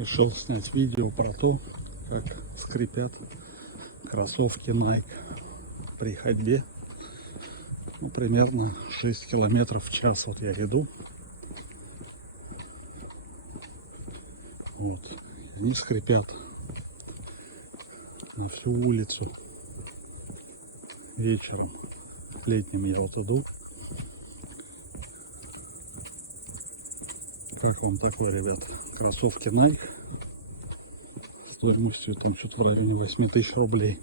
Решил снять видео про то, как скрипят кроссовки Nike при ходьбе. Ну, примерно 6 километров в час вот я иду. Вот. Они скрипят на всю улицу. Вечером, летним я вот иду. Как вам такой, ребят? Кроссовки Nike стоимостью там что-то в районе 8000 рублей.